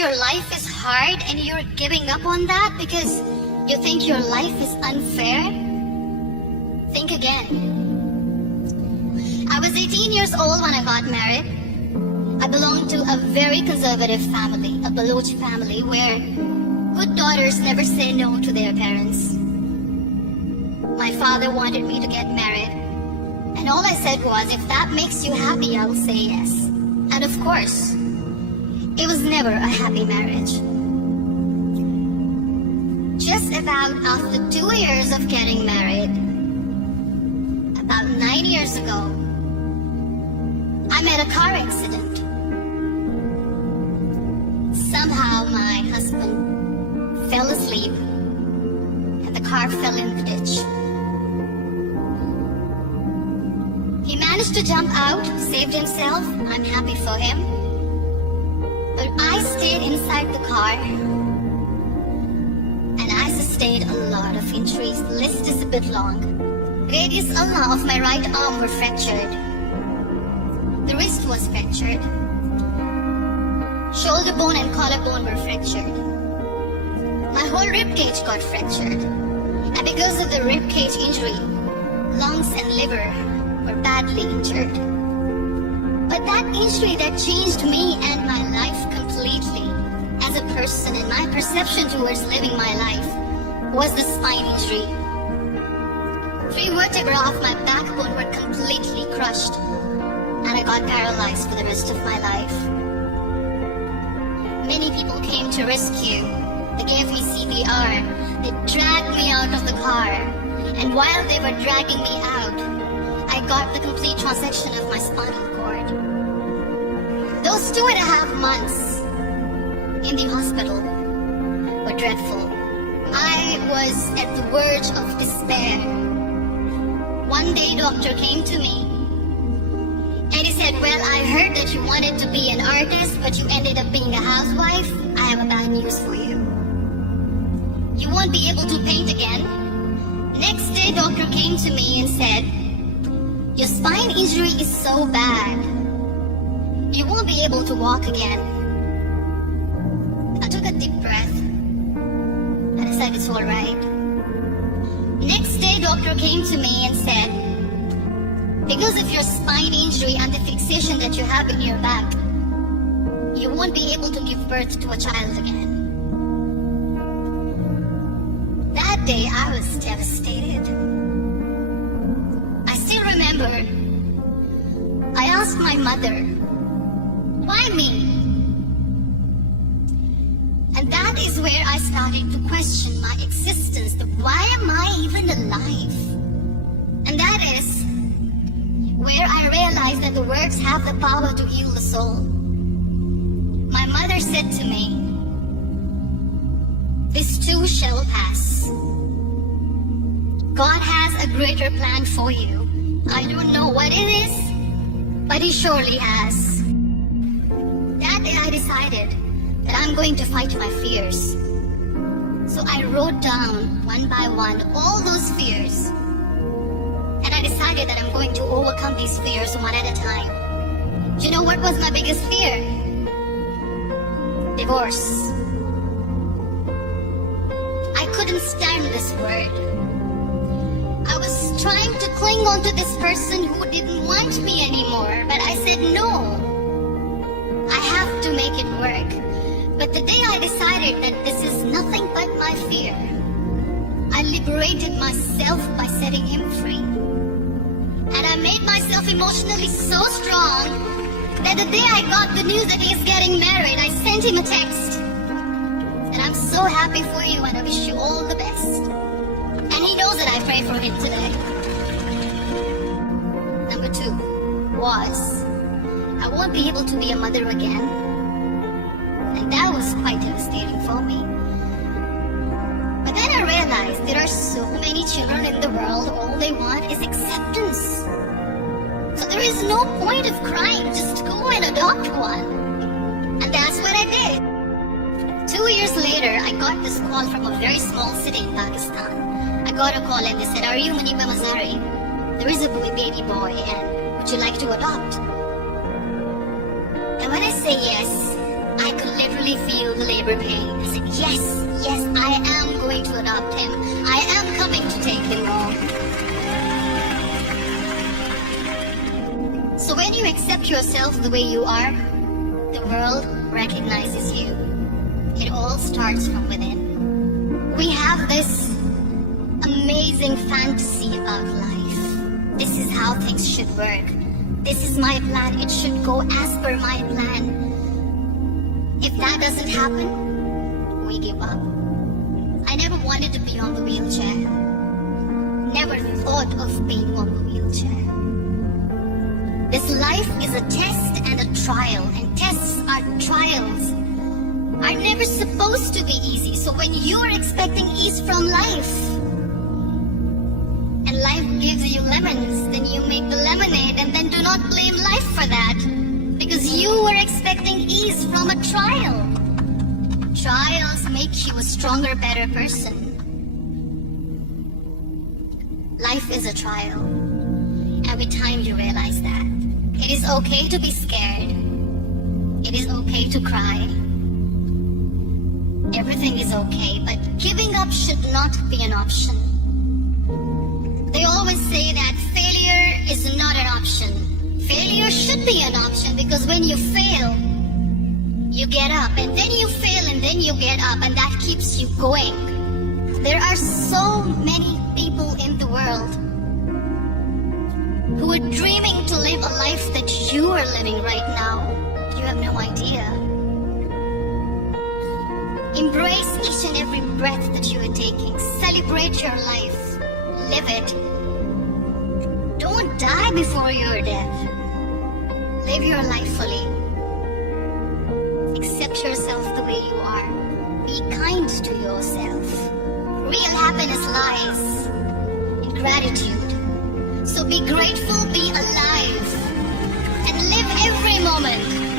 your life is hard and you're giving up on that because you think your life is unfair? Think again. I was 18 years old when I got married. I belonged to a very conservative family, a Baloch family, where good daughters never say no to their parents. My father wanted me to get married, and all I said was, if that makes you happy, I will say yes. And of course, it was never a happy marriage. Just about after 2 years of getting married, about 9 years ago, I met a car accident. Somehow my husband fell asleep and the car fell in the ditch. He managed to jump out, saved himself. I'm happy for him. But I stayed inside the car and I sustained a lot of injuries. The list is a bit long. Radius ulna of my right arm were fractured. The wrist was fractured. Shoulder bone and collarbone were fractured. My whole rib cage got fractured. And because of the rib cage injury, lungs and liver were badly injured. But that injury that changed me and my life completely as a person and my perception towards living my life was the spine injury. 3 vertebrae of my backbone were completely crushed. And I got paralyzed for the rest of my life. Many people came to rescue. They gave me CPR. They dragged me out of the car. And while they were dragging me out, I got the complete transection of my spinal cord. Those 2.5 months in the hospital were dreadful. I was at the verge of despair. One day, doctor came to me and he said, well, I heard that you wanted to be an artist, but you ended up being a housewife. I have a bad news for you. You won't be able to paint again. Next day, doctor came to me and said, your spine injury is so bad, you won't be able to walk again. I took a deep breath. I decided it's all right. Next day, doctor came to me and said, because of your spine injury and the fixation that you have in your back, you won't be able to give birth to a child again. That day, I was devastated. I still remember, I asked my mother, why me? And that is where I started to question my existence, that why am I even alive? And that is where I realized that the words have the power to heal the soul. My mother said to me, this too shall pass. God has a greater plan for you. I don't know what it is, but He surely has. That day I decided that I'm going to fight my fears. So I wrote down one by one all those fears. And I decided that I'm going to overcome these fears one at a time. Do you know what was my biggest fear? Divorce. I couldn't stand this word. I was trying to cling on to this person who didn't want me anymore, but I said no. I have to make it work. But the day I decided that this is nothing but my fear, I liberated myself by setting him free. And I made myself emotionally so strong that the day I got the news that he's getting married, I sent him a text. And I'm so happy for you and I wish you all the best. And he knows that I pray for him today. Number 2 was, I won't be able to be a mother again. And that was quite devastating for me. But then I realized there are so many children in the world, all they want is acceptance. So there is no point of crying, just go and adopt one. And that's what I did. 2 years later, I got this call from a very small city in Pakistan. I got a call and they said, are you Muniba Mazari? There is a baby boy and would you like to adopt? And when I say yes, I could literally truly feel the labor pain. I said, yes, I am going to adopt him. I am coming to take him home. So when you accept yourself the way you are, the world recognizes you. It all starts from within. We have this amazing fantasy about life. This is how things should work. This is my plan. It should go as per my plan. If that doesn't happen, we give up. I never wanted to be on the wheelchair. Never thought of being on the wheelchair. This life is a test and a trial, and tests are trials. Are never supposed to be easy. So when you're expecting ease from life, and life gives you lemons, then you make the lemonade, and then do not blame life for that, because you were expecting ease from a trial. Trials make you a stronger, better person. Life is a trial, and with time you realize that. It is okay to be scared. It is okay to cry. Everything is okay, but giving up should not be an option. They always say that failure is not an option. Failure should be an option, because when you fail, you get up, and then you fail, and then you get up, and that keeps you going. There are so many people in the world who are dreaming to live a life that you are living right now. You have no idea. Embrace each and every breath that you are taking. Celebrate your life. Live it. Don't die before your death. Live your life fully. Accept yourself the way you are. Be kind to yourself. Real happiness lies in gratitude. So be grateful, be alive, and live every moment